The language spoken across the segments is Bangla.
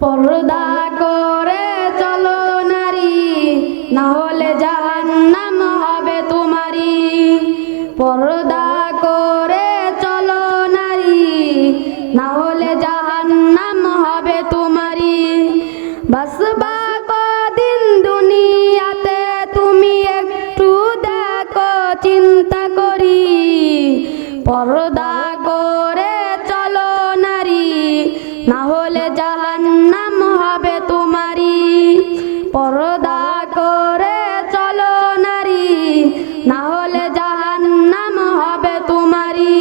পর্দা করে চলো নারী, না হলে জাহান্নাম হবে তোমারি। পর্দা করে চলো নারী, না হলে জাহান্নাম হবে তোমারি। বাসবা কদিন দুনিয়াতে তুমি একটু দেখো চিন্তা করি। পর্দা করে চলো নারী, না হলে জাহান্নাম হবে তোমারি। পর্দা করে চলো নারী, না হলে জাহান্নাম হবে তোমারি।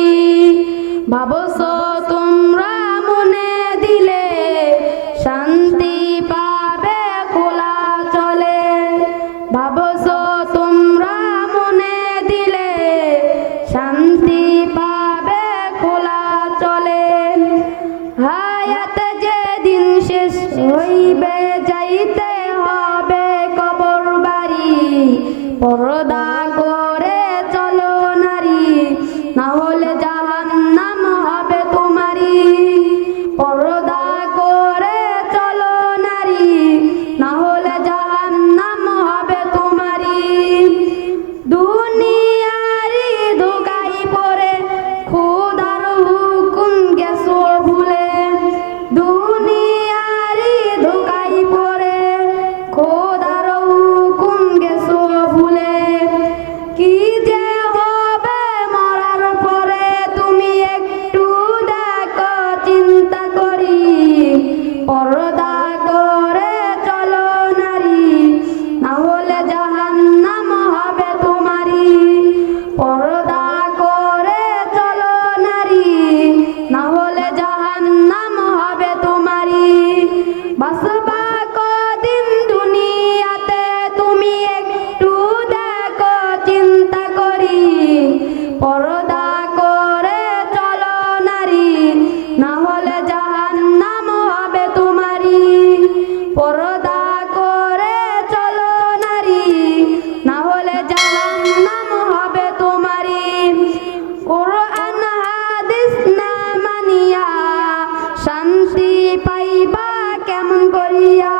ভাবছো তোমরা মনে দিলে শান্তি পাবে খোলা চলে। ভাবছো তোমরা মনে দিলে শান্তি পাবে খোলা চলে। হায়াতে যেদিন শেষ হইবে যাইতে হবে কবর বাড়ি। পর্দা করে চলো নারী, না হলে জাহান্নাম হবে তোমারি। পর্দা করে চলো নারী, না হলে জাহান্নাম হবে তোমারি। দুনিয়ারি ধোঁকায় পড়ে খোদার হুকুম গেছো ভুলে। দুনিয়ারি ধোঁকায় পড়ে খোদার হুকুম গেছো ভুলে। কি যে হবে মরার পরে তুমি একটু দেখো চিন্তা করি। পর্দা করে চলো নারী, না হলে জাহান্নাম হবে তোমারি। পর্দা করে চলো নারী, না হলে জাহান্নাম হবে তোমারি। বাসবা কদিন দুনিয়াতে তুমি একটু দেখো চিন্তা করি। পর্দা করে চলো নারী, না হলে জাহান্নাম হবে তোমারি। পর্দা করে চলো নারী, না হলে জাহান্নাম হবে তোমারি। কোরআন হাদিস না মানিয়া শান্তি পাইবা কেমন করিয়া।